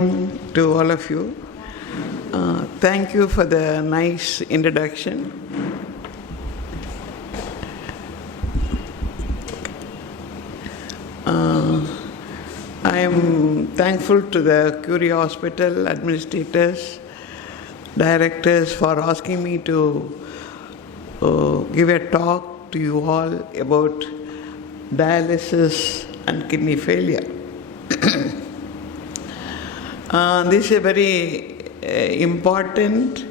To all of you. Thank you for the nice introduction. I am thankful to the CURI hospital administrators, directors for asking me to give a talk to you all about dialysis and kidney failure. This is a very important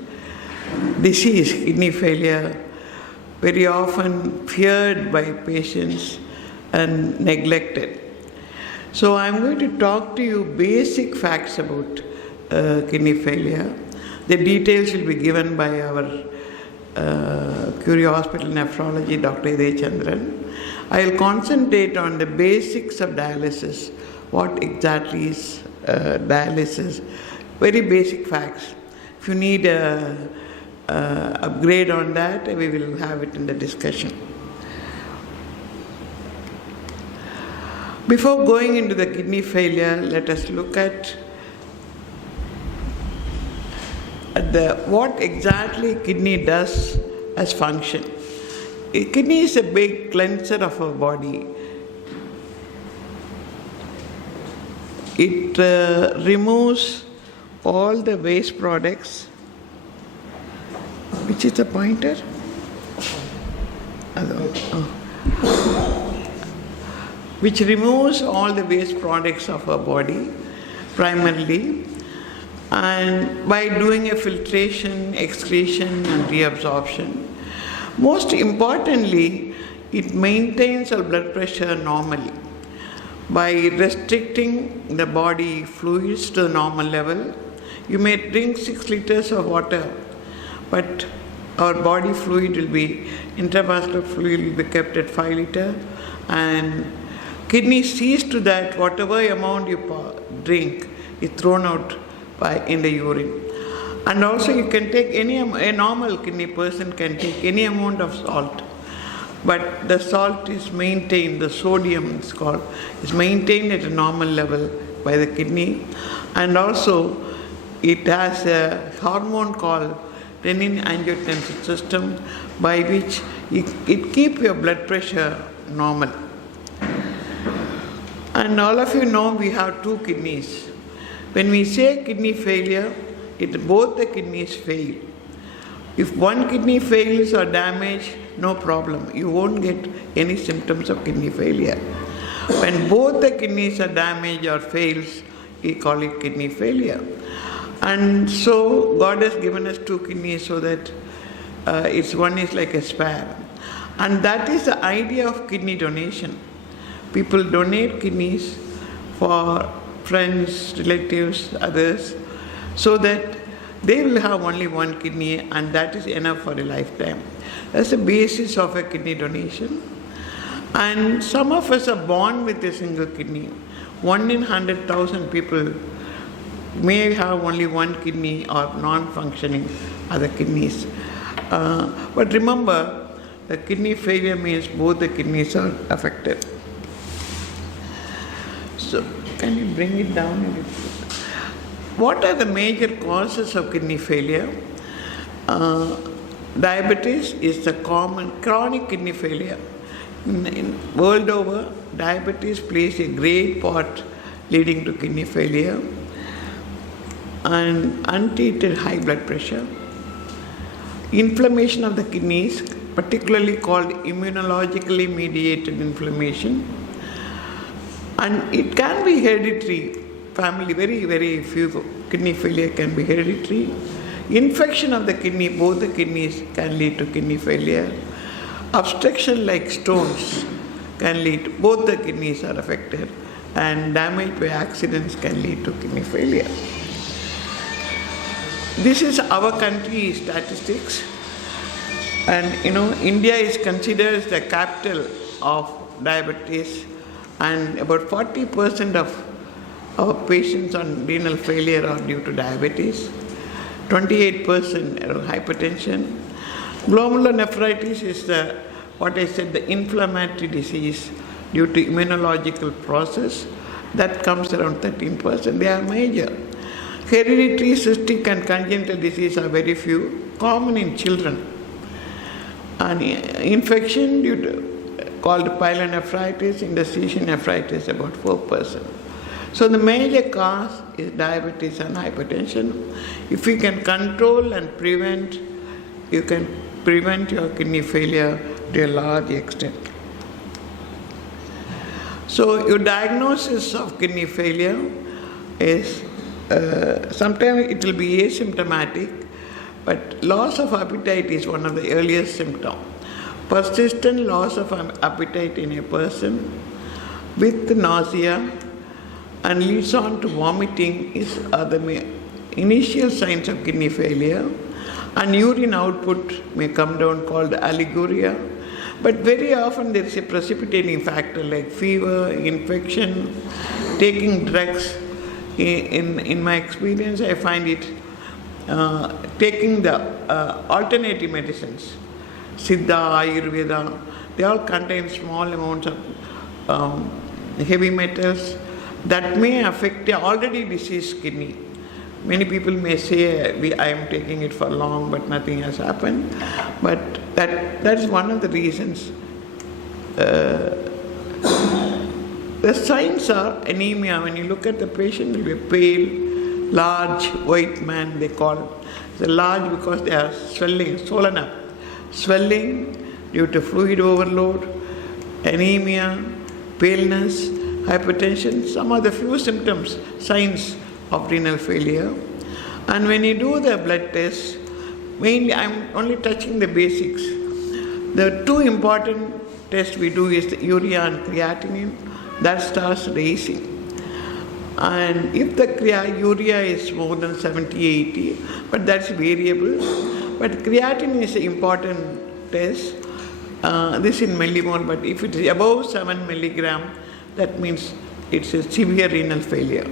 disease, kidney failure, very often feared by patients and neglected. So I'm going to talk to you basic facts about kidney failure. The details will be given by our CURI Hospital Nephrology, Dr. Chandran. I will concentrate on the basics of dialysis, what exactly is dialysis, very basic facts. If you need an upgrade on that, we will have it in the discussion. Before going into the kidney failure, let us look at what exactly kidney does as function. A kidney is a big cleanser of our body. It removes all the waste products. Which is the pointer? Which removes all the waste products of our body, primarily, and by doing a filtration, excretion, and reabsorption. Most importantly, it maintains our blood pressure normally. By restricting the body fluids to the normal level, you may drink 6 liters of water, but our body fluid will be, intravascular fluid will be kept at 5 liters, and kidney sees to that whatever amount you drink is thrown out in the urine. And also you can take a normal kidney person can take any amount of salt, but the salt is maintained, the sodium it's called, is maintained at a normal level by the kidney. And also it has a hormone called renin-angiotensin system by which it keeps your blood pressure normal. And all of you know we have 2 kidneys. When we say kidney failure, both the kidneys fail. If one kidney fails or damaged, no problem. You won't get any symptoms of kidney failure. When both the kidneys are damaged or fails, we call it kidney failure. And so God has given us 2 kidneys so that one is like a spare. And that is the idea of kidney donation. People donate kidneys for friends, relatives, others, so that they will have only 1 kidney, and that is enough for a lifetime. That's the basis of a kidney donation. And some of us are born with a single kidney. 1 in 100,000 people may have only 1 kidney or non-functioning other kidneys. But remember, the kidney failure means both the kidneys are affected. So, can you bring it down a little bit? What are the major causes of kidney failure? Diabetes is the common chronic kidney failure. World over, diabetes plays a great part leading to kidney failure, and untreated high blood pressure, inflammation of the kidneys, particularly called immunologically mediated inflammation, and it can be hereditary. Family, very, very few kidney failure can be hereditary. Infection of the kidney, both the kidneys can lead to kidney failure. Obstruction like stones can lead, both the kidneys are affected, and damage by accidents can lead to kidney failure. This is our country's statistics, and India is considered as the capital of diabetes, and about 40% of our patients on renal failure are due to diabetes, 28% hypertension. Glomerulonephritis is the inflammatory disease due to immunological process, That comes around 13%. They are major. Hereditary, cystic and congenital disease are very few, common in children. And infection due to, called pyelonephritis, interstitial nephritis, about 4%. So the major cause is diabetes and hypertension. If you can control and prevent, you can prevent your kidney failure to a large extent. So your diagnosis of kidney failure is, sometimes it will be asymptomatic, but loss of appetite is one of the earliest symptoms. Persistent loss of appetite in a person with nausea and leads on to vomiting are the initial signs of kidney failure, and urine output may come down called aliguria. But very often there is a precipitating factor like fever, infection, taking drugs. In my experience, I find it taking the alternative medicines, Siddha, Ayurveda, they all contain small amounts of heavy metals that may affect the already diseased kidney. Many people may say, I am taking it for long, but nothing has happened. But that is one of the reasons. The signs are anemia. When you look at the patient, it will be a pale, large, white man, they call it. They're large because they are swollen up. Swelling due to fluid overload, anemia, paleness, hypertension, some of the few symptoms, signs of renal failure. And when you do the blood test, mainly I'm only touching the basics. The two important tests we do is the urea and creatinine. That starts raising. And if the urea is more than 70, 80, but that's variable. But creatinine is an important test. This in millimole, but if it is above 7 milligram, that means it's a severe renal failure.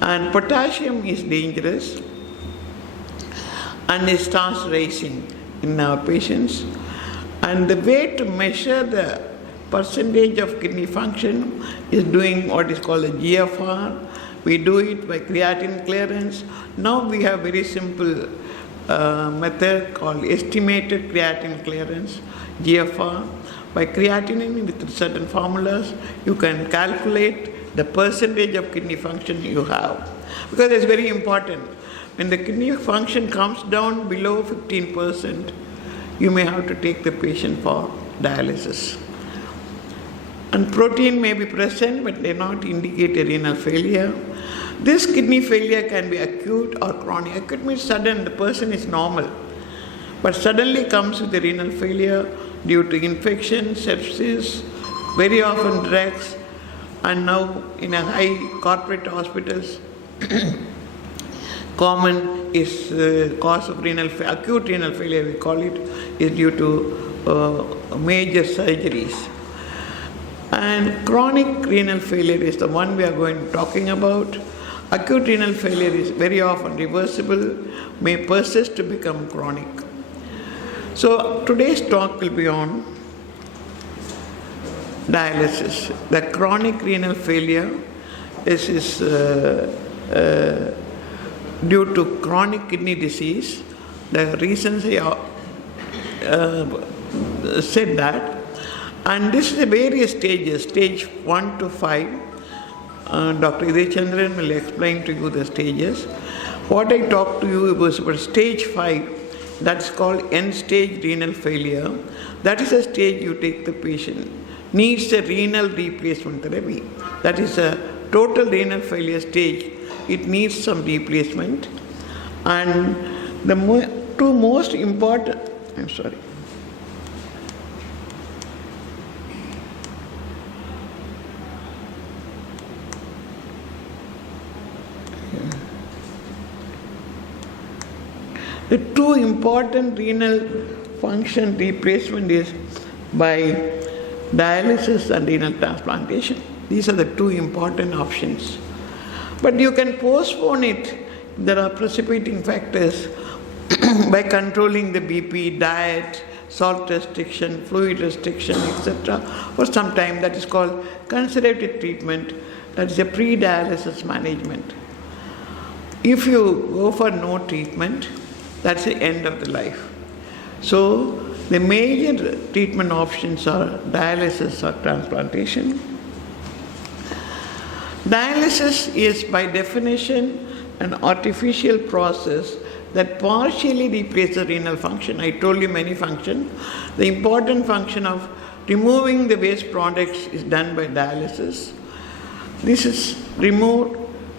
And potassium is dangerous and it starts rising in our patients. And the way to measure the percentage of kidney function is doing what is called a GFR. We do it by creatinine clearance. Now we have very simple method called estimated creatinine clearance, GFR. By creatinine with certain formulas, you can calculate the percentage of kidney function you have. Because it's very important. When the kidney function comes down below 15%, you may have to take the patient for dialysis. And protein may be present, but they not indicate a renal failure. This kidney failure can be acute or chronic. Acute means sudden, the person is normal, but suddenly comes with a renal failure due to infection, sepsis, very often drugs, and now in a high corporate hospitals, common is cause of acute renal failure, we call it, is due to major surgeries. And chronic renal failure is the one we are talking about. Acute renal failure is very often reversible, may persist to become chronic. So today's talk will be on dialysis. The chronic renal failure is due to chronic kidney disease. The reasons I said that. And this is the various stages, stage 1 to 5. Dr. Idhay Chandran will explain to you the stages. What I talked to you was about stage 5. That's called end-stage renal failure. That is a stage you take the patient, needs a renal replacement therapy. That is a total renal failure stage. It needs some replacement. And the two most important, The two important renal function replacement is by dialysis and renal transplantation. These are the two important options. But you can postpone it. There are precipitating factors by controlling the BP, diet, salt restriction, fluid restriction, etc. for some time. That is called conservative treatment. That is a pre-dialysis management. If you go for no treatment, that's the end of the life. So the major treatment options are dialysis or transplantation. Dialysis is by definition an artificial process that partially replaces renal function. I told you many functions. The important function of removing the waste products is done by dialysis. This is removed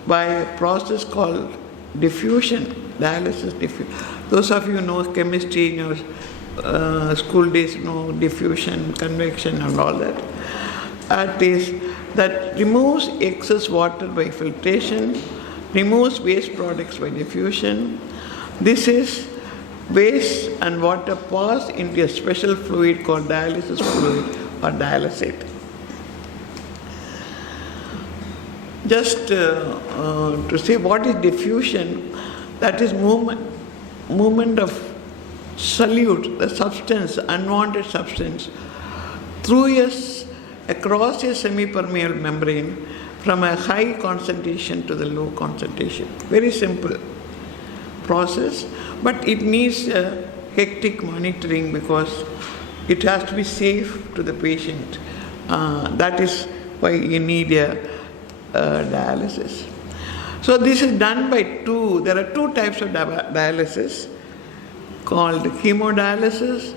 by a process called diffusion, dialysis diffusion. Those of you who know chemistry in your school days know diffusion, convection and all that. That removes excess water by filtration, removes waste products by diffusion. This is waste and water pass into a special fluid called dialysis fluid or dialysate. Just to say what is diffusion, that is movement of solute, the substance, unwanted substance, across a semi-permeable membrane from a high concentration to the low concentration. Very simple process, but it needs hectic monitoring because it has to be safe to the patient. That is why you need a dialysis. So this is done by there are two types of dialysis called hemodialysis.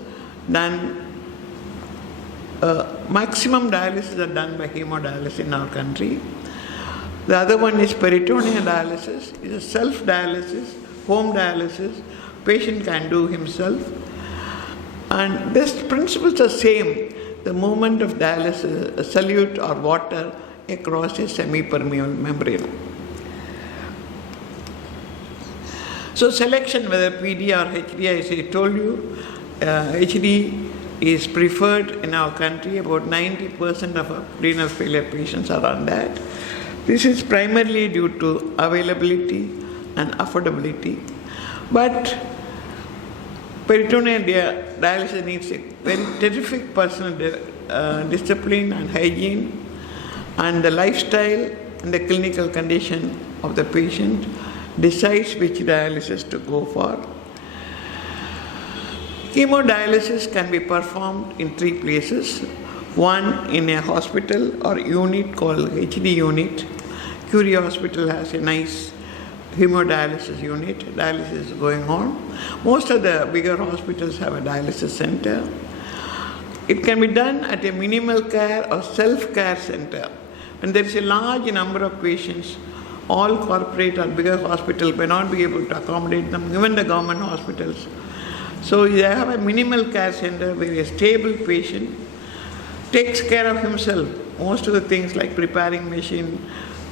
Maximum dialysis are done by hemodialysis in our country. The other one is peritoneal dialysis. It's a self-dialysis, home dialysis. Patient can do himself. And these principles are same. The movement of dialysis, solute or water across a semi-permeable membrane. So selection, whether PD or HD, as I told you, HD is preferred in our country. About 90% of our renal failure patients are on that. This is primarily due to availability and affordability. But peritoneal dialysis needs a very terrific personal discipline and hygiene, and the lifestyle and the clinical condition of the patient decides which dialysis to go for. Hemodialysis can be performed in 3 places. One in a hospital or unit called HD unit. CURI hospital has a nice hemodialysis unit. Dialysis is going on. Most of the bigger hospitals have a dialysis center. It can be done at a minimal care or self-care center. When there is a large number of patients, all corporate or bigger hospitals may not be able to accommodate them, even the government hospitals. So they have a minimal care center where a stable patient takes care of himself. Most of the things like preparing machine,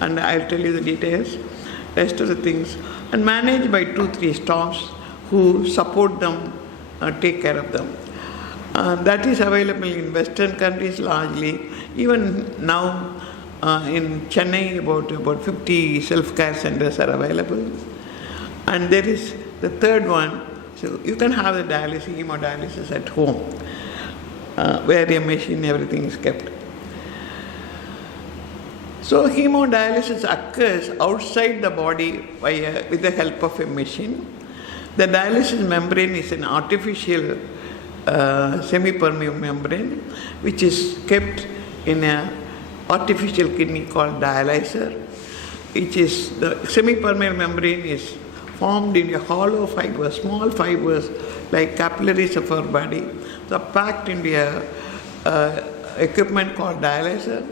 and I'll tell you the details, rest of the things, and managed by 2-3 staffs who support them, take care of them. That is available in Western countries largely. Even now in Chennai, about 50 self-care centers are available. And there is the third one. So you can have the dialysis, hemodialysis at home, where a machine, everything is kept. So hemodialysis occurs outside the body with the help of a machine. The dialysis membrane is an artificial semi-permeable membrane, which is kept in an artificial kidney called dialyzer. The semi-permeable membrane is formed in a hollow fiber, small fibers like capillaries of our body. So packed into a equipment called dialyzer.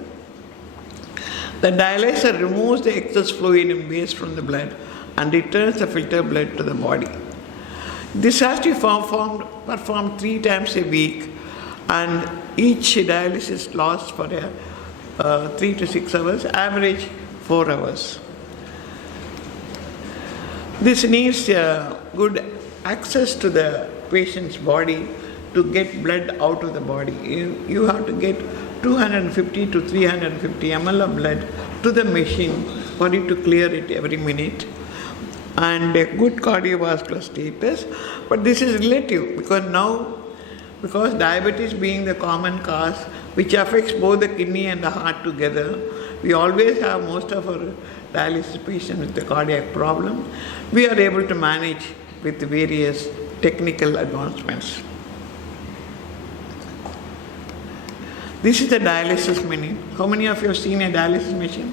The dialyzer removes the excess fluid and waste from the blood and returns the filtered blood to the body. This has to be performed 3 times a week, and each dialysis lasts for 3 to 6 hours, average 4 hours. This needs good access to the patient's body to get blood out of the body. You have to get 250 to 350 ml of blood to the machine for it to clear it every minute. And a good cardiovascular status. But this is relative because now because diabetes being the common cause which affects both the kidney and the heart together, we always have most of our dialysis patients with the cardiac problem. We are able to manage with various technical advancements. This is the dialysis machine. How many of you have seen a dialysis machine?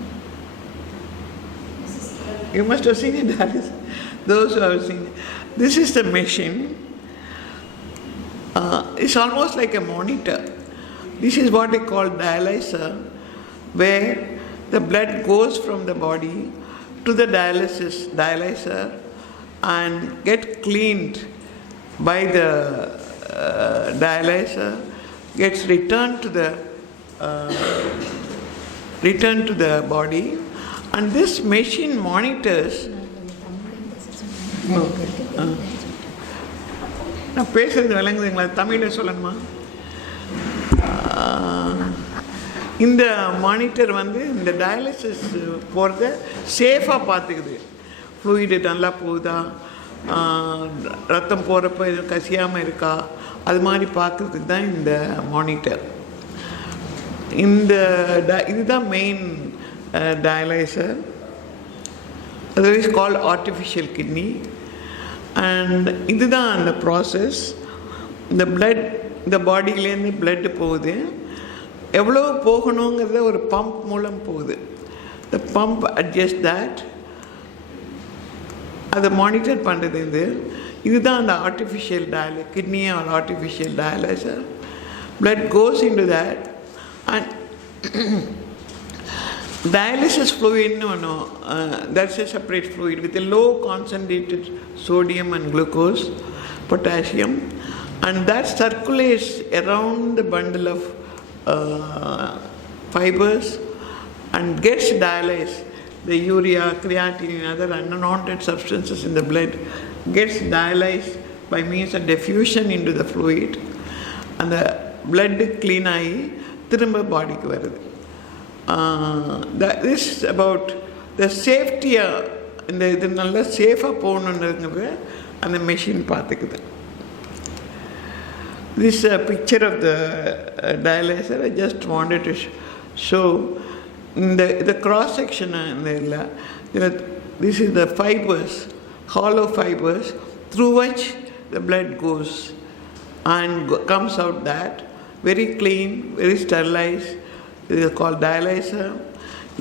You must have seen a dialysis. Those who have seen it. This is the machine. It's almost like a monitor. This is what they call dialyzer, where the blood goes from the body to the dialyzer and get cleaned by the dialyzer, gets returned to the body, and this machine monitors. நான் பேசுறது விளங்குதுங்களா? தமிழில் சொல்லணுமா? இந்த monitor வந்து இந்த dialysis போகிறத சேஃபாக பார்த்துக்குது. Fluid நல்லா போகுதா, ரத்தம் போகிறப்ப எதுவும் கசியாமல் இருக்கா, அது மாதிரி பார்க்குறதுக்கு தான் இந்த மானிட்டர். இதுதான் main dialyser. Otherwise called artificial kidney. And இதுதான் அந்த ப்ராசஸ். இந்த பிளட் இந்த பாடியிலேருந்து பிளட்டு போகுது. எவ்வளோ போகணுங்கிறத ஒரு பம்ப் மூலம் போகுது. The pump adjusts that. அதை மானிட்டர் பண்ணுறது இதுதான் அந்த artificial kidney or artificial dialyzer. Blood goes into that and dialysis fluid, that's a separate fluid with a low concentrated sodium and glucose, potassium, and that circulates around the bundle of fibers and gets dialyzed. The urea, creatinine and other unwanted substances in the blood gets dialyzed by means of diffusion into the fluid, and the blood clean ஆகி திரும்ப பாடிக்கு வருது. This is about the safety. இது நல்லா சேஃபாக போகணுங்கிறது அந்த machine பார்த்துக்குது. This is a picture of the dialyzer. I just wanted to show the cross section. This is the fibers, hollow fibers through which the blood goes and comes out that very clean, very sterilized. It is called dialyzer.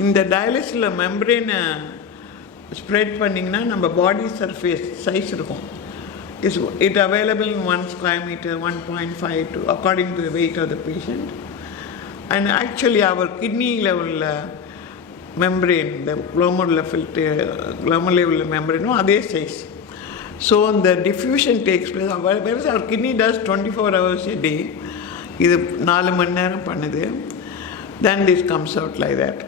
In the dialysis membrane spread பண்ணிங்கன்னா நம்ம பாடி surface size இருக்கும். It available in 1 square meter, 1.5 to according to the weight of the patient. And actually our kidney level membrane, the glomerular filter, glomerular membrane, அதே size. So the diffusion takes place. Whereas our kidney does 24 hours a day, இது 4 மணி நேரம் பண்ணுது. Then this comes out like that.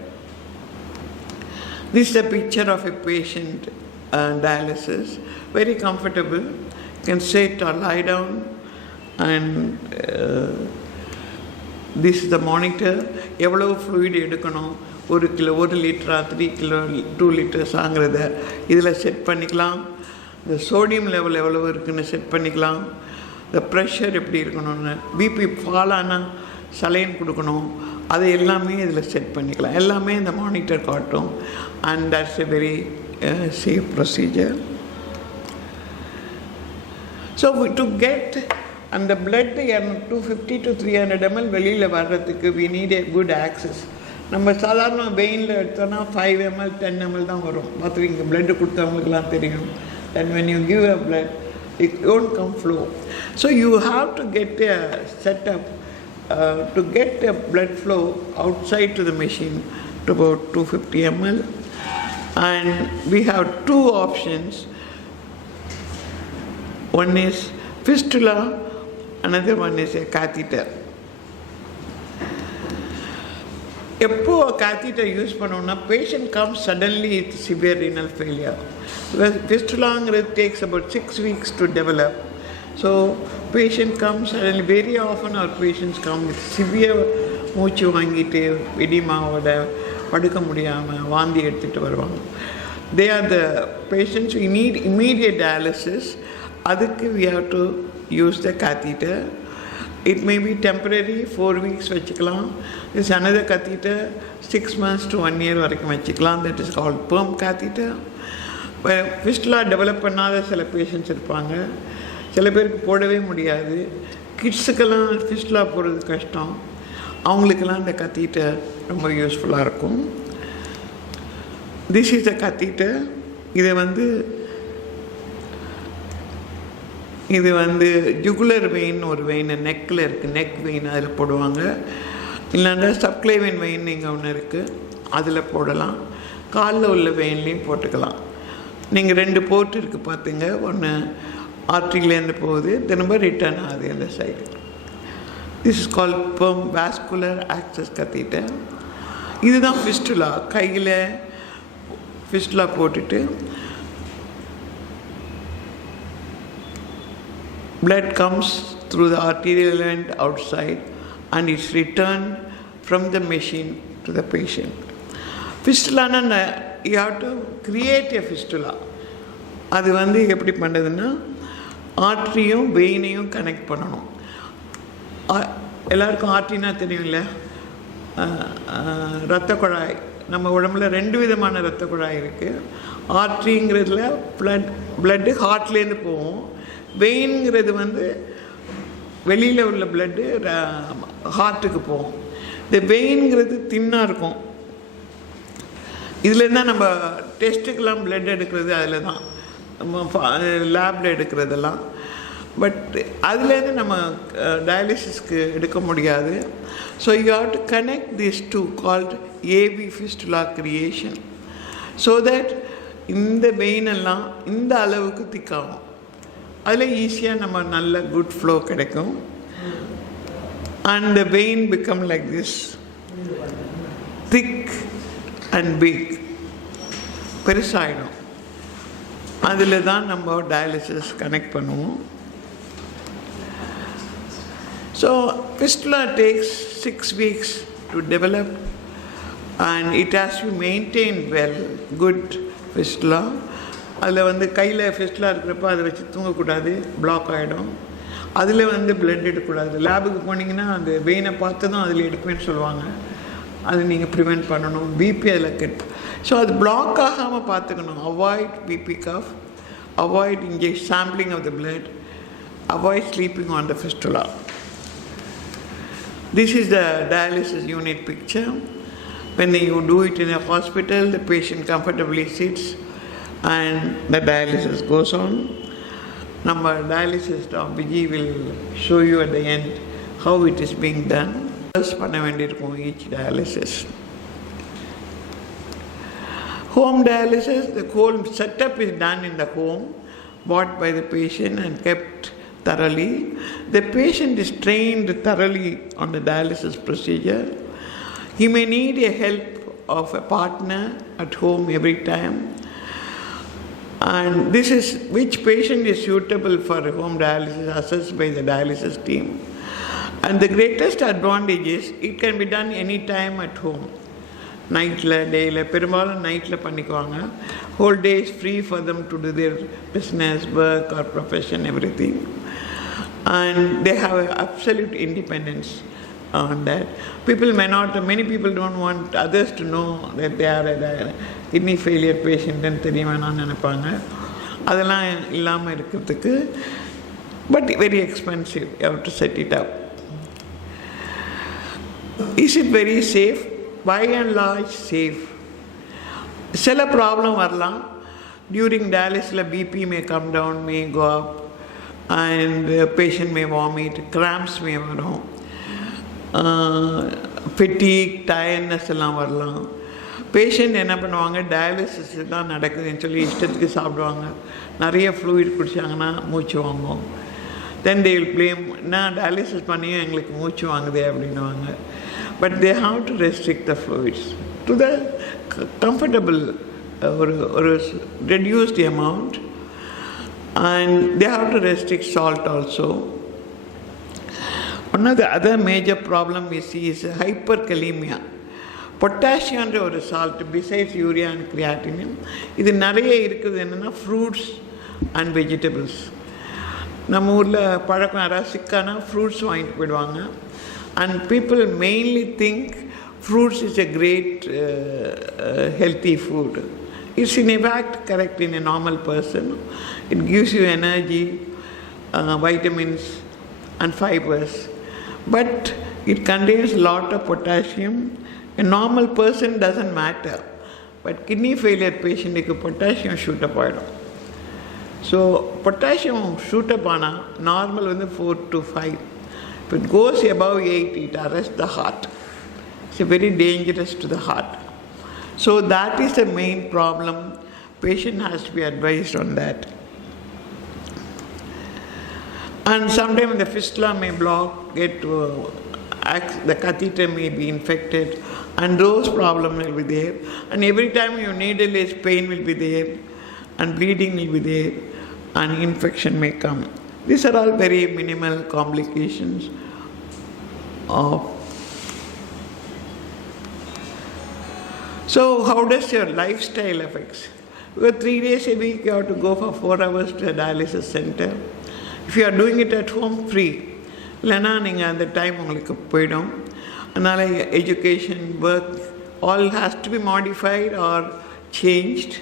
This is a picture of a patient dialysis. Very comfortable. You can sit or lie down. And this is the monitor. எவ்வளோ fluid எடுக்கணும், 1 kilo 1 லிட்டரா 3 kilo 2 litres ஆங்கிறத இதில் set பண்ணிக்கலாம். இந்த sodium level எவ்வளோ இருக்குன்னு set பண்ணிக்கலாம். இந்த pressure எப்படி இருக்கணும்னு, பிபி ஃபால் ஆனால் சலைன் கொடுக்கணும், அது எல்லாமே இதில் செட் பண்ணிக்கலாம். எல்லாமே இந்த மானிட்டர் காட்டும். And that's a very safe procedure. So to get அந்த பிளட் 250 to 300 ml வெளியில் வர்றதுக்கு we need a good access. நம்ம சாதாரண வெயினில் எடுத்தோன்னா 5 ml 10 ml தான் வரும். பார்த்துவீங்க, பிளட்டு கொடுத்தவங்களுக்குலாம் தெரியும். And when you give a blood, it won't come flow. So you have to get a setup to get a blood flow outside to the machine to about 250 ml. And we have 2 options. One is fistula, another one is a catheter. எப்போ catheter use பண்ணோம்னா patient comes suddenly with severe renal failure. Fistula takes about 6 weeks to develop. So patient comes suddenly. Very often our patients come with severe மூச்சு வாங்கிட்டு வெடிமாவோட படுக்க முடியாமல் வாந்தி எடுத்துகிட்டு வருவாங்க. They are the patients who need immediate dialysis. அதுக்கு we have to use the catheter. It may be temporary, 4 weeks வச்சுக்கலாம். There's another catheter, 6 months to 1 year வரைக்கும் வச்சுக்கலாம். That is called perm catheter. Fistula develop பண்ணாத சில patients இருப்பாங்க, சில பேருக்கு போடவே முடியாது. கிட்ஸுக்கெல்லாம் ஃபிஸ்டுலா போடுறது கஷ்டம், அவங்களுக்கெல்லாம் இந்த கத்தீட்டர் ரொம்ப யூஸ்ஃபுல்லாக இருக்கும். This is the catheter. இது வந்து ஜுகுலர் வெயின் ஒரு வெயின் நெக்கில் இருக்குது, நெக் வெயின் அதில் போடுவாங்க. இல்லைன்னா சப்க்ளேவின் வெயின் இங்கே ஒன்று இருக்குது, அதில் போடலாம். காலில் உள்ள வெயின்லேயும் போட்டுக்கலாம். நீங்கள் 2 போர்ட் இருக்குது பார்த்துங்க, ஒன்று ஆர்ட்ரிலேருந்து போகுது, திரும்ப ரிட்டர்ன் ஆகுது அந்த side. This is called perm vascular access catheter. இதுதான் ஃபிஸ்டுலா. கையில் ஃபிஸ்டுலா போட்டுட்டு blood comes through the arterial end outside and it's returned from the machine to the patient. Fistula na you have to create a fistula. அது வந்து எப்படி பண்ணுறதுன்னா, ஆர்ட்ரியும் வெயினையும் connect பண்ணணும். எல்லாருக்கும் ஆர்ட்ரினா தெரியும்ல, இரத்த குழாய். நம்ம உடம்புல 2 விதமான இரத்த குழாய் இருக்குது. ஆர்ட்ரிங்கிறதுல பிளட்டு ஹார்ட்லேருந்து போகும். வெயின்ங்கிறது வந்து வெளியில் உள்ள பிளட்டு ஹார்ட்டுக்கு போகும். இந்த வெயின்ங்கிறது தின்னாக இருக்கும். இதில் தான் நம்ம டெஸ்ட்டுக்கெல்லாம் பிளட் எடுக்கிறது, அதில் தான் நம்ம லேபில் எடுக்கிறதெல்லாம். பட் அதுலேருந்து நம்ம டயாலிசிஸ்க்கு எடுக்க முடியாது. So you have to connect this to called AV fistula creation. So that இந்த வெயினெல்லாம் இந்த அளவுக்கு திக்காகும். அதில் ஈஸியாக நம்ம நல்ல குட் ஃப்ளோ கிடைக்கும். And the vein become like this, thick and big, பெருசாகிடும். அதில் தான் நம்ம டயாலிசிஸ் கனெக்ட் பண்ணுவோம். So fistula takes 6 weeks to develop and it has to be maintained well, good fistula. அதில் வந்து கையில் ஃபிஸ்டுலா இருக்கிறப்ப அதை வச்சு தூங்கக்கூடாது, பிளாக் ஆகிடும். அதில் வந்து பிளட் எடுக்கக்கூடாது. லேபுக்கு போனீங்கன்னா அந்த வெயினை பார்த்து தான் அதில் எடுப்பேன்னு சொல்லுவாங்க. அது நீங்கள் ப்ரிவெண்ட் பண்ணணும். பிபி அதில் கட். ஸோ அது பிளாக் ஆகாமல் பார்த்துக்கணும். Avoid BP cuff, avoid sampling of the blood, avoid sleeping on the fistula. This is the dialysis unit picture. When you do it in a hospital, the patient comfortably sits and the dialysis goes on. Our dialysis Dr. Vijay will show you at the end how it is being done. First, each dialysis. Home dialysis, the whole setup is done in the home, bought by the patient and kept thoroughly. The patient is trained thoroughly on the dialysis procedure. He may need a help of a partner at home every time. And this is which patient is suitable for home dialysis assessed by the dialysis team. And the greatest advantage is it can be done any time at home. Nightla, dayla, பெரும்பாலும் நைட்டில் பண்ணிக்குவாங்க. Whole day is free for them to do their business, work or profession, everything. And they have absolute independence on that. Many people don't want others to know that they are a kidney failure patient and தெரியுமான்னு நினைப்பாங்க. அதெல்லாம் இல்லாமல் இருக்கிறதுக்கு, but very expensive. You have to set it up. Is it very safe? By and large safe. சில problem வரலாம். During dialysis BP may come down, may go up, and the patient may vomit, cramps may வரும், fatigue, tiredness எல்லாம் வரலாம். Patient என்ன பண்ணுவாங்க, dialysis தான் நடக்குதுன்னு சொல்லி இஷ்டத்துக்கு சாப்பிடுவாங்க. நிறைய ஃப்ளூயிட் குடித்தாங்கன்னா மூச்சு வாங்கும். தென் தே வில் ப்ளேம், நான் டயாலிசிஸ் பண்ணியும் எங்களுக்கு மூச்சு வாங்குதே அப்படின்வாங்க. But they have to restrict the fluids to the comfortable ஒரு reduced amount. And they have to restrict salt also. One of the other major problem we see is hyperkalemia. Potassium என்ற ஒரு salt besides urea and creatinine. இது நிறைய இருக்குது என்னென்னா fruits and vegetables. நம்ம ஊரில் பழக்கம் யாராவது சிக்கானா ஃப்ரூட்ஸ் வாங்கிட்டு போயிடுவாங்க. And people mainly think fruits is a great healthy food. It's in fact correct in a normal person. It gives you energy, vitamins and fibers. But it contains a lot of potassium. A normal person doesn't matter. But kidney failure patient ku potassium shoot up ஆயிடும். So potassium shoot up ஆனா normal வந்து 4 to 5. If it goes above 8, it arrests the heart. It's very dangerous to the heart. So that is the main problem. Patient has to be advised on that. And sometimes the fistula may block, the catheter may be infected, and those problems will be there. And every time you needle is pain will be there, and bleeding will be there, and infection may come. These are all very minimal complications of. So how does your lifestyle affects? Because 3 days a week you have to go for 4 hours to a dialysis center. If you are doing it at home, free. இல்லைன்னா நீங்கள் அந்த time உங்களுக்கு போயிடும். அதனால் education, work, all has to be modified or changed.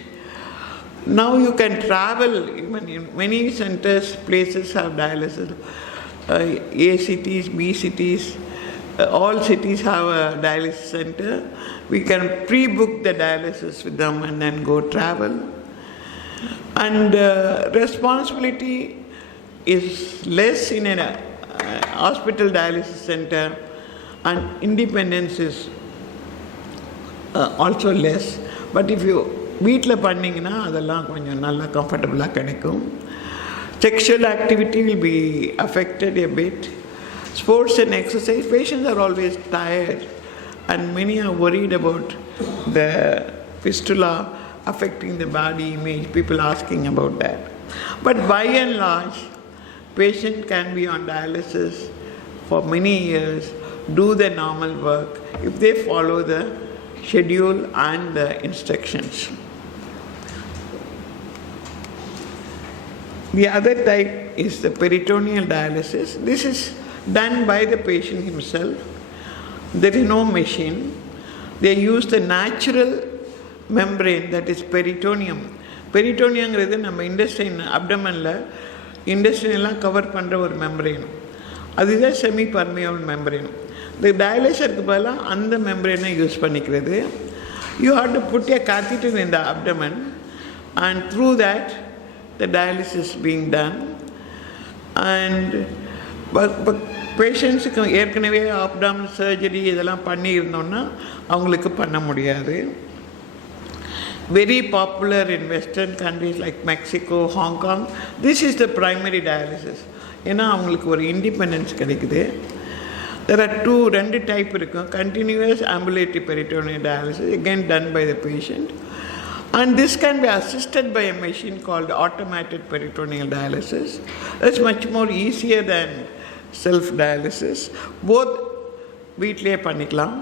Now you can travel, even in many centers, places have dialysis. A cities, B cities, all cities have a dialysis center. We can pre-book the dialysis with them and then go travel. And responsibility is less in a hospital dialysis center, and independence is also less. But if you வீட்டில் பண்ணிங்கன்னா அதெல்லாம் கொஞ்சம் நல்லா கம்ஃபர்டபுளாக கிடைக்கும். Sexual activity will be affected a bit. Sports and exercise, patients are always tired, and many are worried about the fistula affecting the body image, people asking about that. But by and large, patient can be on dialysis for many years, do the normal work if they follow the schedule and the instructions. The other type is the peritoneal dialysis. This is done by the patient himself. There is no machine. They use the natural membrane, that is peritoneum. Peritoneumங்கிறது நம்ம இண்டஸ்ட்ரைன் அப்டமனில் இண்டஸ்ட்ரியெல்லாம் cover பண்ணுற ஒரு membrane. அதுதான் semi permeable membrane. இந்த டயாலிசருக்கு பதிலாக அந்த மெம்பரேனை use பண்ணிக்கிறது. You have to put a catheter in the abdomen, and through that the dialysis being done. And பேஷண்ட்ஸுக்கு ஏற்கனவே abdominal surgery இதெல்லாம் பண்ணியிருந்தோன்னா அவங்களுக்கு பண்ண முடியாது. Very popular in Western countries like Mexico, Hong Kong. This is the primary dialysis. ஏன்னா அவங்களுக்கு ஒரு independence கிடைக்குது. There are ரெண்டு டைப் இருக்கும். Continuous ambulatory peritoneal dialysis, again done by the patient. And this can be assisted by a machine called automated peritoneal dialysis. That's much more easier than self-dialysis. Both வீட்டிலே பண்ணிக்கலாம்.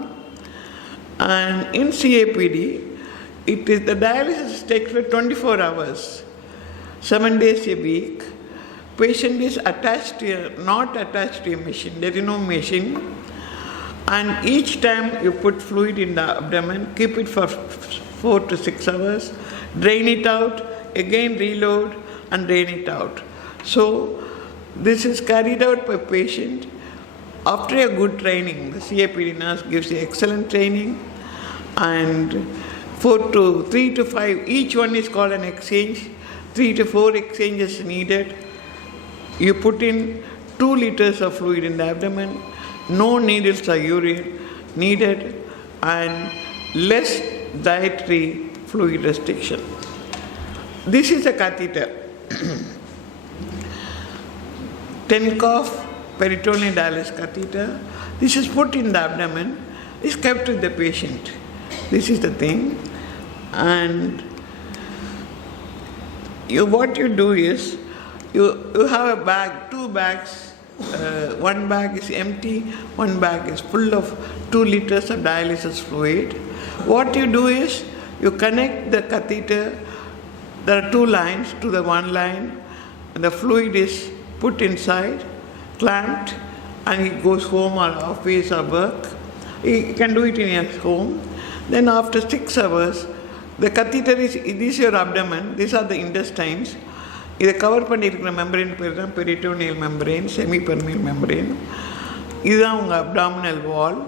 And in CAPD, the dialysis takes for 24 hours, 7 days a week. Patient is not attached to a machine. There is no machine. And each time you put fluid in the abdomen, keep it for 4 to 6 hours, drain it out, again reload and drain it out. So this is carried out by patient after a good training. The CAPD nurse gives you excellent training, and 3 to 5, each one is called an exchange. 3 to 4 exchanges needed. You put in 2 liters of fluid in the abdomen, no needles or urine needed, and less dietary fluid restriction. This is a catheter. Tenkov peritoneal dialysis catheter. This is put in the abdomen, is kept with the patient. This is the thing. And what you do is, you have a bag, 2 bags. One bag is empty, one bag is full of 2 liters of dialysis fluid. What you do is, you connect the catheter, there are 2 lines to the one line, and the fluid is put inside, clamped, and he goes home or office or work. He can do it in his home. Then after 6 hours, the catheter is, this is your abdomen, these are the intestines. இதை cover பண்ணியிருக்கிற membrane பேர் தான் peritoneal membrane, செமிபெர்மியல் membrane. இதுதான் உங்கள் abdominal வால்.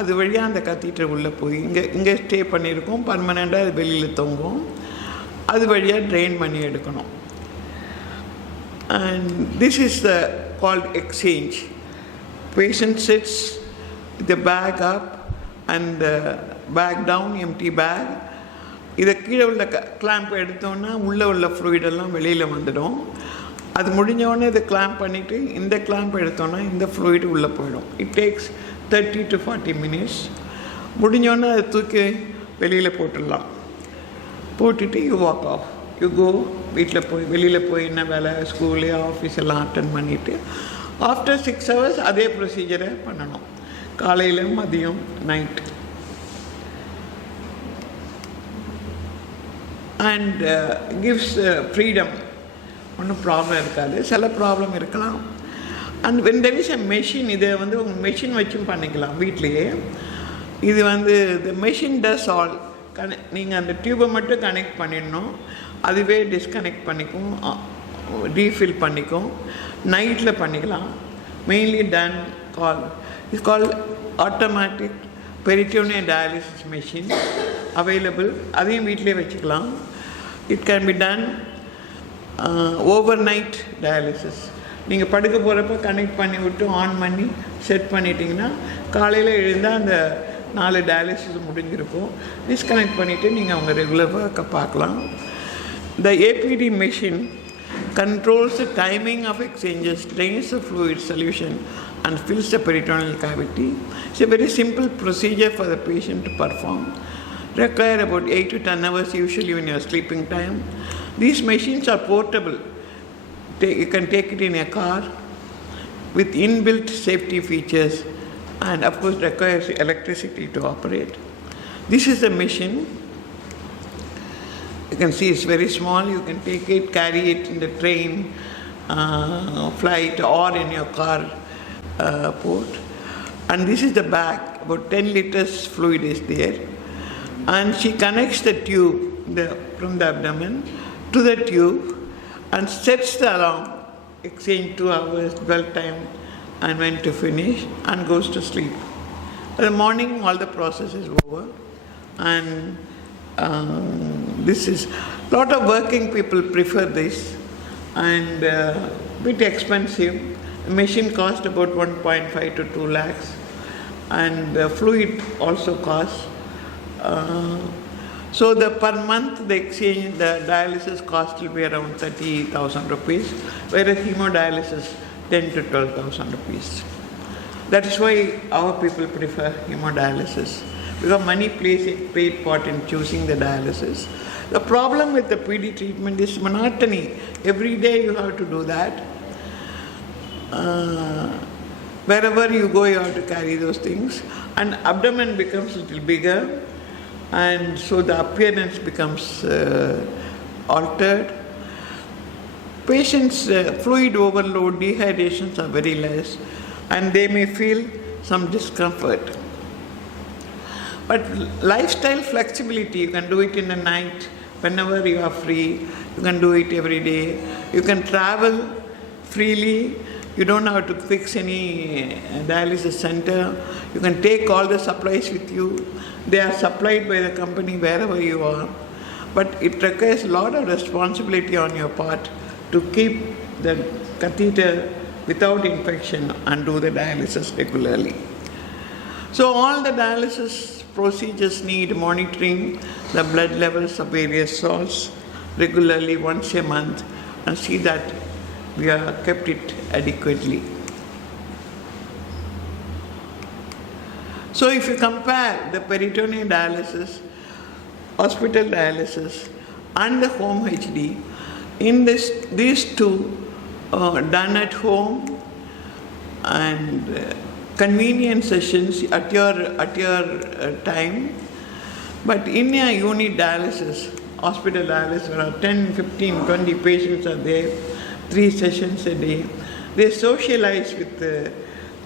அது வழியாக அந்த catheter உள்ளே போய் இங்கே ஸ்டே பண்ணியிருக்கோம், பர்மனெண்ட்டாக அது வெளியில் தொங்கும். அது வழியாக ட்ரெயின் பண்ணி எடுக்கணும். And this is called exchange. Patient sits with the bag up and the bag down, empty bag. இதை கீழே உள்ள கிளாம்ப் எடுத்தோன்னா உள்ளே உள்ள ஃப்ளூயிடெல்லாம் வெளியில் வந்துடும். அது முடிஞ்சோடனே இதை கிளாம்ப் பண்ணிவிட்டு இந்த கிளாம்ப் எடுத்தோன்னா இந்த ஃப்ளூயிட் உள்ளே போயிடும். It takes 30 to 40 minutes. முடிஞ்சோடனே அதை தூக்கி வெளியில் போட்டுடலாம். போட்டுட்டு you walk off, you go. வீட்டில் போய் வெளியில் போய் என்ன வேலை, ஸ்கூலு, ஆஃபீஸ் எல்லாம் அட்டன் பண்ணிவிட்டு ஆஃப்டர் 6 hours அதே ப்ரொசீஜரை பண்ணணும். காலையில், மதியம், நைட். And gives freedom. ஒன்றும் ப்ராப்ளம் இருக்காது, சில ப்ராப்ளம் இருக்கலாம். And when there is a machine, இதை வந்து உங்கள் மெஷின் வச்சும் பண்ணிக்கலாம் வீட்லேயே. இது வந்து the machine does all. நீங்கள் அந்த டியூபை மட்டும் கனெக்ட் பண்ணிடணும், அதுவே டிஸ்கனெக்ட் பண்ணிக்கும், ரீஃபில் பண்ணிக்கும். நைட்டில் பண்ணிக்கலாம். Mainly done it's called automatic peritoneal dialysis machine available. அதையும் வீட்டிலே வச்சுக்கலாம். It can be done over night dialysis. நீங்கள் படுக்க போகிறப்ப கனெக்ட் பண்ணி விட்டு ஆன் பண்ணி செட் பண்ணிட்டீங்கன்னா காலையில் எழுந்தால் அந்த 4 டயாலிசிஸ் முடிஞ்சிருக்கும். டிஸ்கனெக்ட் பண்ணிவிட்டு நீங்கள் அவங்க ரெகுலர் ஒர்க்கை பார்க்கலாம். The APD machine controls the timing of exchanges, drains the fluid solution and fills the peritoneal cavity. It's a very simple procedure for the patient to perform. Require about 8 to 10 hours usually when you are sleeping time. These machines are portable. You can take it in a car with inbuilt safety features, and of course requires electricity to operate. This is the machine. You can see it's very small. You can take it, carry it in the train, flight, or in your car port. And this is the bag. About 10 liters fluid is there. And she connects the tube from the abdomen to the tube and sets the alarm, exchange 2 hours, 12 time, and when to finish, and goes to sleep. In the morning, all the process is over. And this is, lot of working people prefer this, and bit expensive. The machine cost about 1.5 to 2 lakhs, and fluid also costs. So per month the exchange, the dialysis cost will be around 30,000 rupees, whereas hemodialysis 10 to 12,000 rupees. That is why our people prefer hemodialysis, because money plays a great part in choosing the dialysis. The problem with the PD treatment is monotony. Every day you have to do that. Wherever you go, you have to carry those things, and abdomen becomes a little bigger, and so the appearance becomes altered. Patients' fluid overload, dehydrations are very less, and they may feel some discomfort. But lifestyle flexibility, you can do it in the night, whenever you are free. You can do it every day. You can travel freely. You don't have to fix any dialysis center. You can take all the supplies with you. They are supplied by the company wherever you are. But it requires a lot of responsibility on your part to keep the catheter without infection and do the dialysis regularly. So all the dialysis procedures need monitoring the blood levels of various salts regularly once a month, and see that we have kept it adequately. So if you compare the peritoneal dialysis, hospital dialysis, and the home HD, in these two done at home and convenient sessions at your time, but in a unit dialysis, hospital dialysis, where 10, 15, 20 patients are there, 3 sessions a day, They socialize with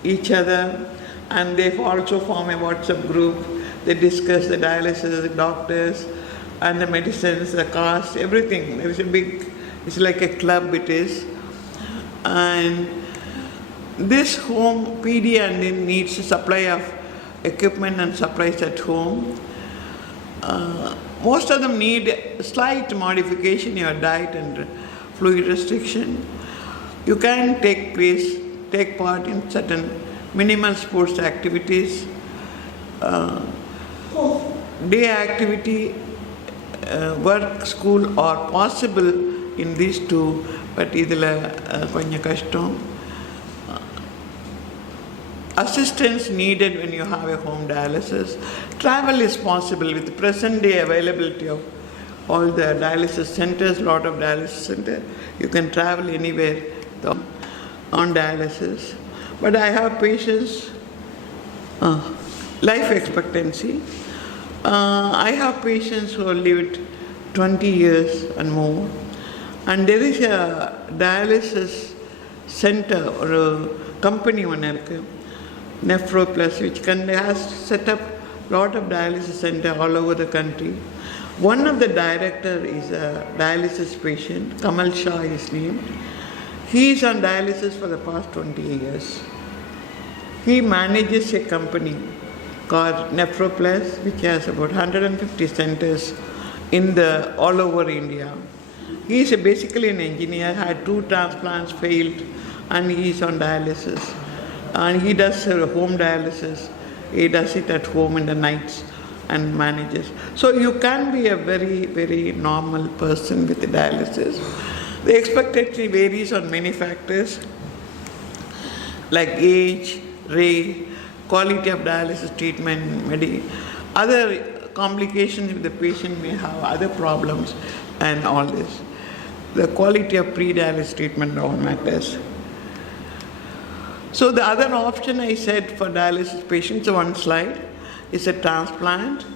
each other, and they also form a WhatsApp group. They discuss the dialysis, the doctors, and the medicines, the cost, everything. There is a big, it's like a club it is. And this home PD and needs a supply of equipment and supplies at home. Most of them need slight modification in your diet and fluid restriction. You can take part in certain minimal sports activities. Day activity, work, school are possible in these two, but idhula konja kashtam. Assistance needed when you have a home dialysis. Travel is possible with the present day availability of all the dialysis centers, lot of dialysis centers. You can travel anywhere on dialysis. But I have patients, life expectancy. I have patients who have lived 20 years and more. And there is a dialysis center or a company one Nephrologist, which has set up a lot of dialysis centers all over the country. One of the director is a dialysis patient, Kamal Shah is named. He is on dialysis for the past 20 years. He manages a company called Nephrologist, which has about 150 centers in all over India. He is basically an engineer, had 2 transplants, failed, and he is on dialysis. And he does home dialysis. He does it at home in the nights and manages. So you can be a very, very normal person with the dialysis. The expectancy varies on many factors like age, race, quality of dialysis treatment, other complications if the patient may have other problems and all this. The quality of pre-dialysis treatment all matters. So the other option I said for dialysis patients, one slide, is a transplant.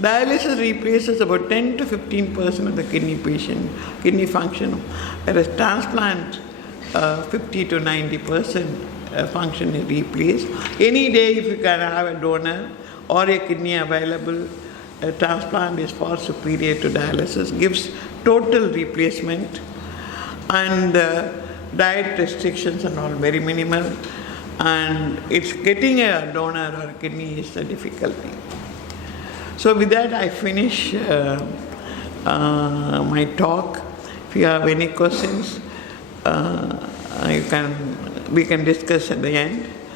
Dialysis replaces about 10 to 15% of the kidney function, whereas transplant 50 to 90% function is replaced. Any day if you can have a donor or a kidney available, a transplant is far superior to dialysis, gives total replacement, and diet restrictions are all very minimal. And it's getting a donor or a kidney is a difficulty. So with that, I finish my talk. If you have any questions, we can discuss at the end.